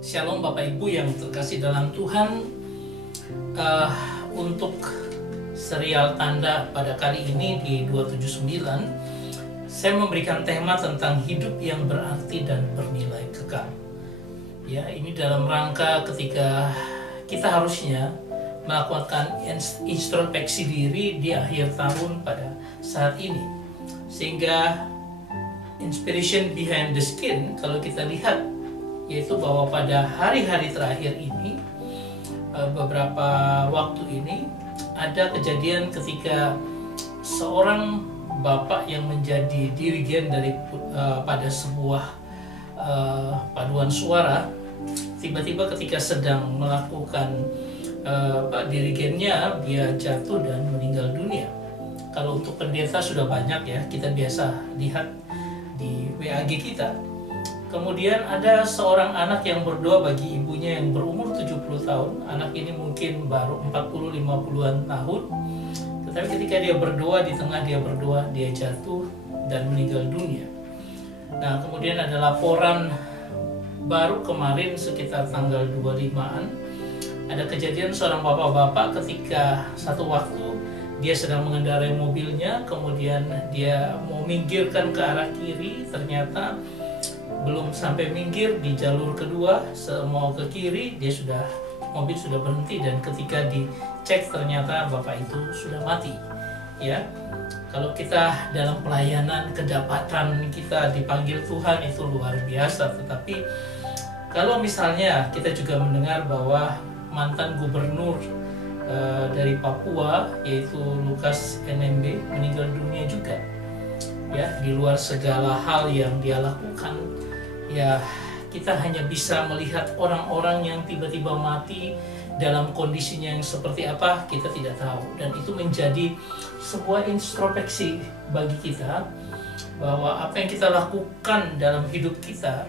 Shalom Bapak Ibu yang terkasih dalam Tuhan. Untuk serial tanda pada kali ini di 279, saya memberikan tema tentang hidup yang berarti dan bernilai kekal. Ya, ini dalam rangka ketika kita harusnya melakukan introspeksi diri di akhir tahun pada saat ini. Sehingga inspiration behind the screen, kalau kita lihat, yaitu bahwa pada hari-hari terakhir ini, beberapa waktu ini, ada kejadian ketika seorang bapak yang menjadi dirigen dari pada sebuah paduan suara, tiba-tiba ketika sedang melakukan dirigennya, dia jatuh dan meninggal dunia. Kalau untuk pendeta sudah banyak ya, kita biasa lihat di WAG kita. Kemudian ada seorang anak yang berdoa bagi ibunya yang berumur 70 tahun. Anak ini mungkin baru 40-50an tahun. Tetapi ketika dia berdoa, di tengah dia berdoa, dia jatuh dan meninggal dunia. Nah, kemudian ada laporan baru kemarin sekitar tanggal 25-an. Ada kejadian seorang bapak-bapak ketika satu waktu dia sedang mengendarai mobilnya, kemudian dia mau minggirkan ke arah kiri, ternyata belum sampai minggir di jalur kedua, mau ke kiri, mobil sudah berhenti, dan ketika dicek ternyata bapak itu sudah mati. Ya, kalau kita dalam pelayanan, kedapatan kita dipanggil Tuhan itu luar biasa. Tetapi kalau misalnya kita juga mendengar bahwa mantan gubernur dari Papua, yaitu Lukas NMB, meninggal dunia juga. Ya, di luar segala hal yang dia lakukan, ya kita hanya bisa melihat orang-orang yang tiba-tiba mati dalam kondisinya yang seperti apa, kita tidak tahu. Dan itu menjadi sebuah introspeksi bagi kita, bahwa apa yang kita lakukan dalam hidup kita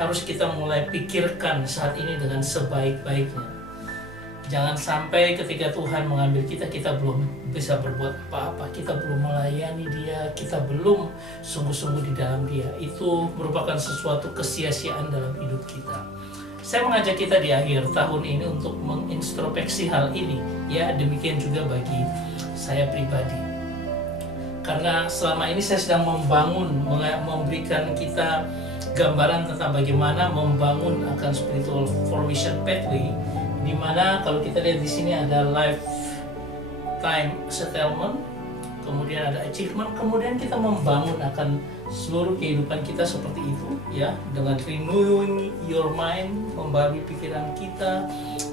harus kita mulai pikirkan saat ini dengan sebaik-baiknya. Jangan sampai ketika Tuhan mengambil kita, kita belum bisa berbuat apa-apa, kita belum melayani Dia, kita belum sungguh-sungguh di dalam Dia. Itu merupakan sesuatu kesia-siaan dalam hidup kita. Saya mengajak kita di akhir tahun ini untuk mengintrospeksi hal ini. Ya, demikian juga bagi saya pribadi. Karena selama ini saya sedang memberikan kita gambaran tentang bagaimana membangun akan spiritual formation pathway, di mana kalau kita lihat di sini ada lifetime settlement, kemudian ada achievement, kemudian kita membangun akan seluruh kehidupan kita seperti itu, ya, dengan renewing your mind, membarui pikiran kita,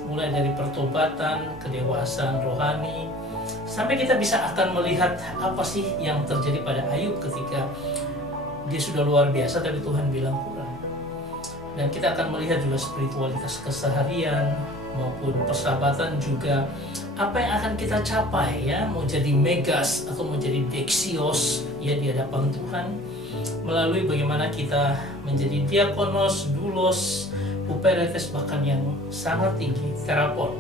mulai dari pertobatan, kedewasaan rohani, sampai kita bisa akan melihat apa sih yang terjadi pada Ayub ketika dia sudah luar biasa tapi Tuhan bilang kurang. Dan kita akan melihat juga spiritualitas keseharian maupun persahabatan, juga apa yang akan kita capai, ya, mau jadi megas atau mau jadi dexios, ya, di hadapan Tuhan, melalui bagaimana kita menjadi diakonos, doulos, huperetes, bahkan yang sangat tinggi, terapon.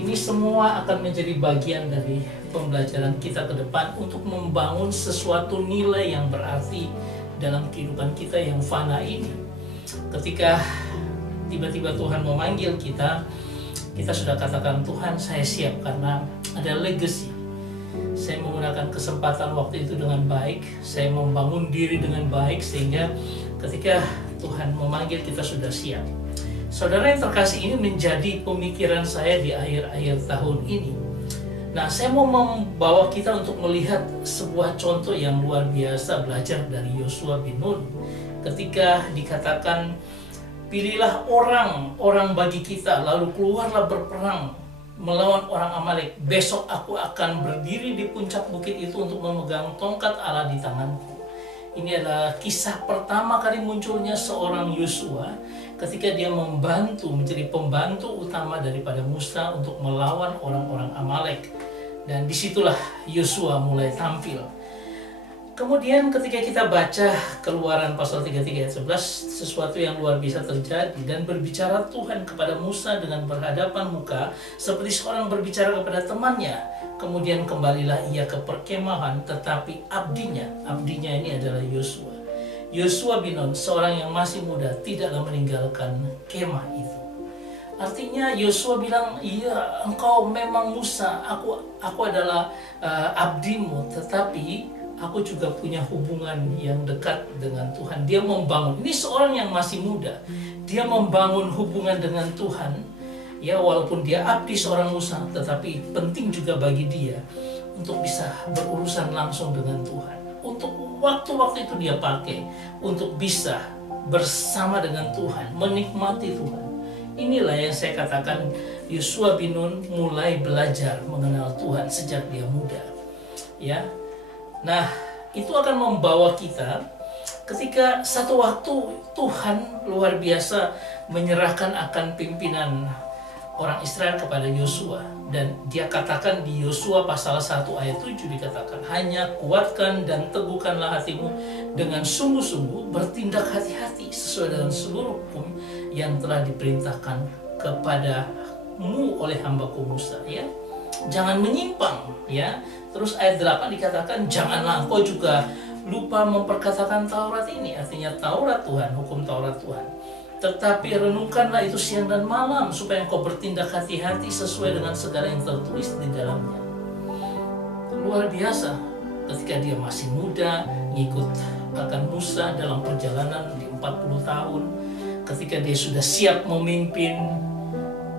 Ini semua akan menjadi bagian dari pembelajaran kita ke depan untuk membangun sesuatu nilai yang berarti dalam kehidupan kita yang fana ini. Ketika tiba-tiba Tuhan memanggil kita, kita sudah katakan, Tuhan, saya siap, karena ada legacy. Saya menggunakan kesempatan waktu itu dengan baik, saya membangun diri dengan baik, sehingga ketika Tuhan memanggil kita sudah siap. Saudara yang terkasih, ini menjadi pemikiran saya di akhir-akhir tahun ini. Nah, saya mau membawa kita untuk melihat sebuah contoh yang luar biasa, belajar dari Yosua bin Nun. Ketika dikatakan, pilihlah orang bagi kita, lalu keluarlah berperang melawan orang Amalek. Besok aku akan berdiri di puncak bukit itu untuk memegang tongkat Allah di tanganku. Ini adalah kisah pertama kali munculnya seorang Yosua ketika dia menjadi pembantu utama daripada Musa untuk melawan orang-orang Amalek. Dan disitulah Yosua mulai tampil. Kemudian ketika kita baca Keluaran pasal 33 ayat 11, sesuatu yang luar biasa terjadi, dan berbicara Tuhan kepada Musa dengan berhadapan muka seperti seorang berbicara kepada temannya. Kemudian kembalilah ia ke perkemahan, tetapi abdinya ini adalah Yosua. Yosua bin Nun, seorang yang masih muda, tidaklah meninggalkan kemah itu. Artinya Yosua bilang, iya engkau memang Musa, aku adalah abdimu, tetapi aku juga punya hubungan yang dekat dengan Tuhan. Dia membangun, ini seorang yang masih muda, dia membangun hubungan dengan Tuhan. Ya, walaupun dia abdi seorang Musa, tetapi penting juga bagi dia untuk bisa berurusan langsung dengan Tuhan. Untuk waktu-waktu itu dia pakai untuk bisa bersama dengan Tuhan, menikmati Tuhan. Inilah yang saya katakan, Yosua bin Nun mulai belajar mengenal Tuhan sejak dia muda. Ya. Nah, itu akan membawa kita ketika satu waktu Tuhan luar biasa menyerahkan akan pimpinan orang Israel kepada Yosua, dan dia katakan di Yosua pasal 1 ayat 7 dikatakan, hanya kuatkan dan teguhkanlah hatimu dengan sungguh-sungguh, bertindak hati-hati sesuai dengan seluruh hukum yang telah diperintahkan kepadamu oleh hambaku Musa. Ya, jangan menyimpang. Ya, terus ayat 8 dikatakan, janganlah engkau juga lupa memperkatakan Taurat ini, artinya Taurat Tuhan, hukum Taurat Tuhan. Tetapi renungkanlah itu siang dan malam, supaya engkau bertindak hati-hati sesuai dengan segala yang tertulis di dalamnya. Luar biasa, ketika dia masih muda, ngikut akan Musa dalam perjalanan di 40 tahun. Ketika dia sudah siap memimpin,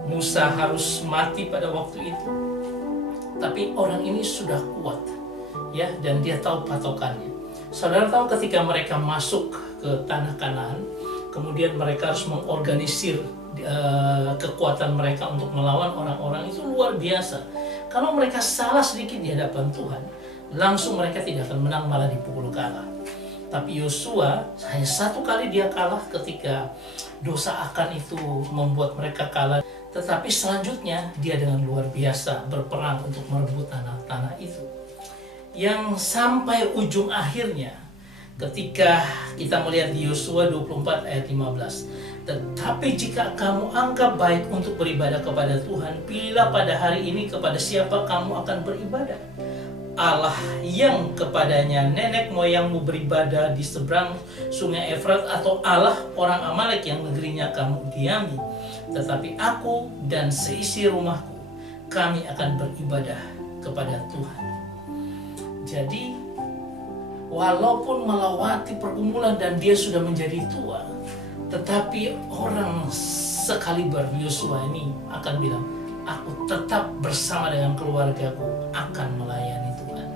Musa harus mati pada waktu itu. Tapi orang ini sudah kuat, ya, dan dia tahu patokannya. Saudara tahu ketika mereka masuk ke tanah Kanaan, kemudian mereka harus mengorganisir kekuatan mereka untuk melawan orang-orang itu luar biasa. Kalau mereka salah sedikit di hadapan Tuhan, langsung mereka tidak akan menang, malah dipukul kalah. Tapi Yosua hanya satu kali dia kalah ketika dosa Akan itu membuat mereka kalah. Tetapi selanjutnya dia dengan luar biasa berperang untuk merebut tanah-tanah itu. Yang sampai ujung akhirnya, ketika kita melihat di Yosua 24 ayat 15, tetapi jika kamu anggap baik untuk beribadah kepada Tuhan, pilihlah pada hari ini kepada siapa kamu akan beribadah. Allah yang kepadanya nenek moyangmu beribadah di seberang sungai Efrat, atau Allah orang Amalek yang negerinya kamu diami. Tetapi aku dan seisi rumahku, kami akan beribadah kepada Tuhan. Jadi walaupun melewati pergumulan dan dia sudah menjadi tua, tetapi orang sekaliber Yosua ini akan bilang, aku tetap bersama dengan keluargaku akan melayani Tuhan.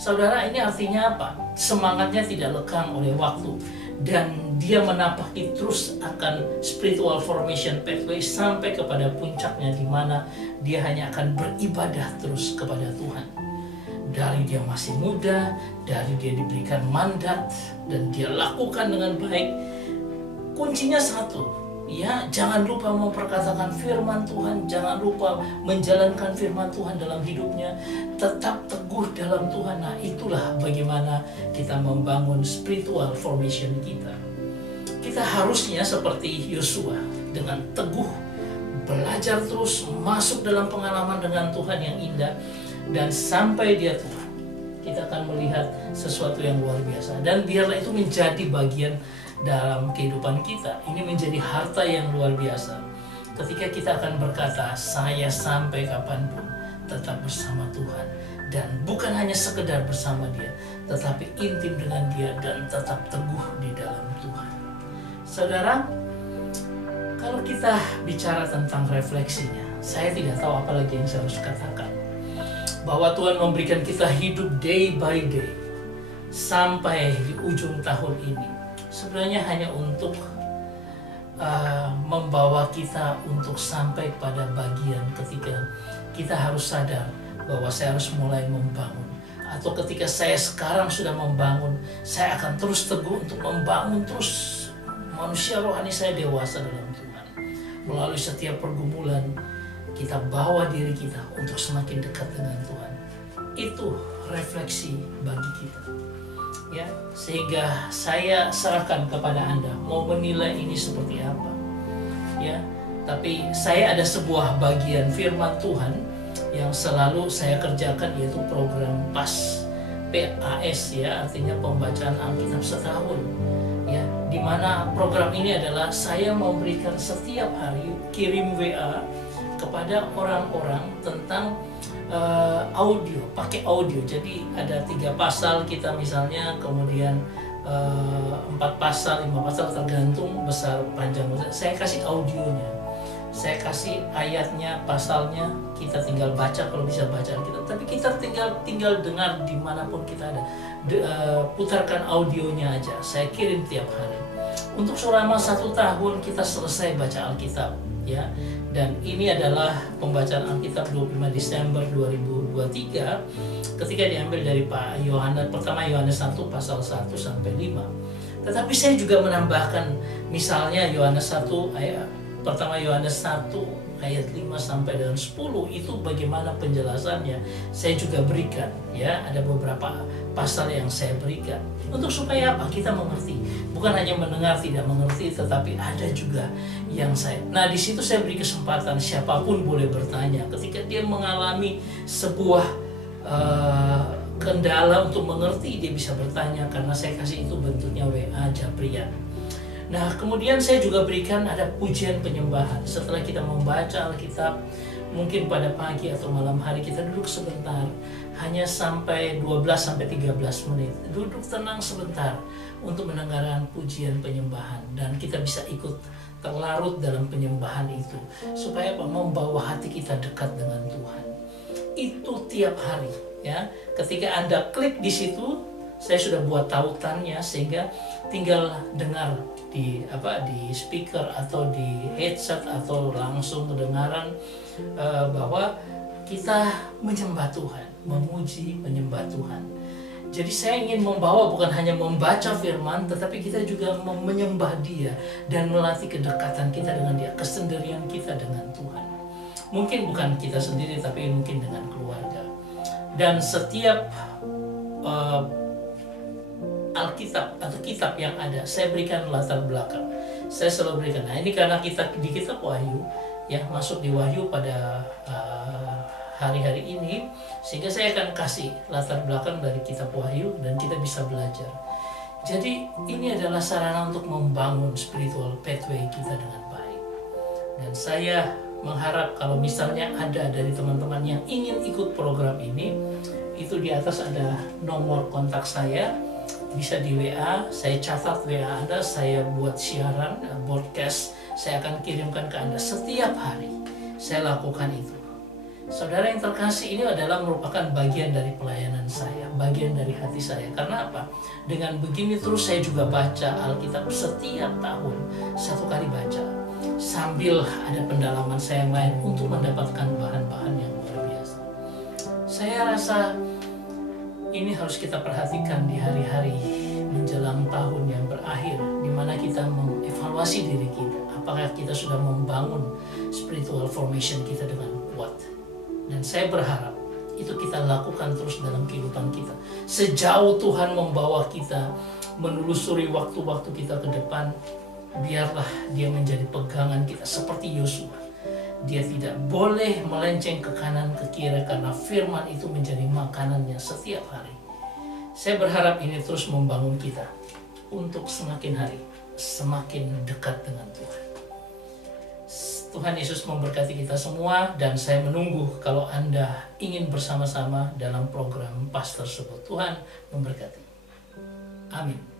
Saudara, ini artinya apa? Semangatnya tidak lekang oleh waktu, dan dia menapaki terus akan spiritual formation pathway sampai kepada puncaknya, di mana dia hanya akan beribadah terus kepada Tuhan. Dari dia masih muda, dari dia diberikan mandat dan dia lakukan dengan baik. Kuncinya satu, ya, jangan lupa memperkatakan firman Tuhan, jangan lupa menjalankan firman Tuhan dalam hidupnya, tetap teguh dalam Tuhan. Nah, itulah bagaimana kita membangun spiritual formation kita. Kita harusnya seperti Yosua, dengan teguh belajar terus, masuk dalam pengalaman dengan Tuhan yang indah, dan sampai dia tua, kita akan melihat sesuatu yang luar biasa. Dan biarlah itu menjadi bagian dalam kehidupan kita. Ini menjadi harta yang luar biasa. Ketika kita akan berkata, saya sampai kapanpun tetap bersama Tuhan. Dan bukan hanya sekedar bersama dia, tetapi intim dengan dia dan tetap teguh di dalam Tuhan. Saudara, kalau kita bicara tentang refleksinya, saya tidak tahu apa lagi yang saya harus katakan. Bahwa Tuhan memberikan kita hidup day by day sampai di ujung tahun ini, sebenarnya hanya untuk membawa kita untuk sampai pada bagian ketika kita harus sadar bahwa saya harus mulai membangun. Atau ketika saya sekarang sudah membangun, saya akan terus teguh untuk membangun terus manusia rohani saya dewasa dalam Tuhan. Melalui setiap pergumulan, kita bawa diri kita untuk semakin dekat dengan Tuhan. Itu refleksi bagi kita, ya. Sehingga saya serahkan kepada Anda mau menilai ini seperti apa, ya. Tapi saya ada sebuah bagian firman Tuhan yang selalu saya kerjakan, yaitu program PAS, PAS ya, artinya pembacaan Alkitab setahun ya, dimana program ini adalah saya memberikan setiap hari kirim WA kepada orang-orang tentang audio, pakai audio. Jadi ada 3 pasal kita misalnya, kemudian 4 pasal, 5 pasal tergantung besar panjang. Saya kasih audionya, saya kasih ayatnya, pasalnya, kita tinggal baca kalau bisa baca kita. Tapi kita tinggal dengar dimanapun kita ada. Putarkan audionya aja. Saya kirim tiap hari. Untuk selama 1 tahun kita selesai baca Alkitab, ya. Dan ini adalah pembacaan Alkitab 25 Desember 2023 ketika diambil dari pertama Yohanes 1 pasal 1 sampai 5. Tetapi saya juga menambahkan misalnya Yohanes 1 ayat pertama Yohanes 1 ayat 5 sampai dengan 10 itu bagaimana penjelasannya saya juga berikan ya, ada beberapa pasal yang saya berikan untuk supaya apa? Kita mengerti. Bukan hanya mendengar tidak mengerti, tetapi ada juga yang nah di situ saya beri kesempatan siapapun boleh bertanya ketika dia mengalami sebuah kendala untuk mengerti, dia bisa bertanya karena saya kasih itu bentuknya WA Japrian. Nah, kemudian saya juga berikan ada pujian penyembahan. Setelah kita membaca Alkitab, mungkin pada pagi atau malam hari kita duduk sebentar, hanya sampai 12-13 menit. Duduk tenang sebentar untuk mendengarkan pujian penyembahan. Dan kita bisa ikut terlarut dalam penyembahan itu. Supaya membawa hati kita dekat dengan Tuhan. Itu tiap hari. Ya, ketika Anda klik di situ, saya sudah buat tautannya sehingga tinggal dengar di speaker atau di headset atau langsung kedengaran bahwa kita menyembah Tuhan, memuji, menyembah Tuhan. Jadi saya ingin membawa bukan hanya membaca firman, tetapi kita juga menyembah Dia dan melatih kedekatan kita dengan Dia, kesendirian kita dengan Tuhan. Mungkin bukan kita sendiri, tapi mungkin dengan keluarga. Dan setiap Alkitab atau kitab yang ada, saya berikan latar belakang. Saya selalu berikan. Nah, ini karena kita di kitab Wahyu, ya masuk di Wahyu pada hari-hari ini, sehingga saya akan kasih latar belakang dari kitab Wahyu dan kita bisa belajar. Jadi ini adalah sarana untuk membangun spiritual pathway kita dengan baik. Dan saya mengharap kalau misalnya ada dari teman-teman yang ingin ikut program ini, itu di atas ada nomor kontak saya. Bisa di WA, saya catat WA Anda, saya buat siaran, broadcast, saya akan kirimkan ke Anda setiap hari. Saya lakukan itu. Saudara yang terkasih, ini adalah merupakan bagian dari pelayanan saya, bagian dari hati saya. Karena apa? Dengan begini terus saya juga baca Alkitab setiap tahun, 1 kali baca. Sambil ada pendalaman saya yang lain untuk mendapatkan bahan-bahan yang luar biasa. Saya rasa ini harus kita perhatikan di hari-hari menjelang tahun yang berakhir, di mana kita mengevaluasi diri kita. Apakah kita sudah membangun spiritual formation kita dengan kuat? Dan saya berharap itu kita lakukan terus dalam kehidupan kita. Sejauh Tuhan membawa kita menelusuri waktu-waktu kita ke depan, biarlah Dia menjadi pegangan kita seperti Yosua. Dia tidak boleh melenceng ke kanan ke kiri karena firman itu menjadi makanannya setiap hari. Saya berharap ini terus membangun kita untuk semakin hari semakin dekat dengan Tuhan. Tuhan Yesus memberkati kita semua, dan saya menunggu kalau Anda ingin bersama-sama dalam program PAS tersebut. Tuhan memberkati. Amin.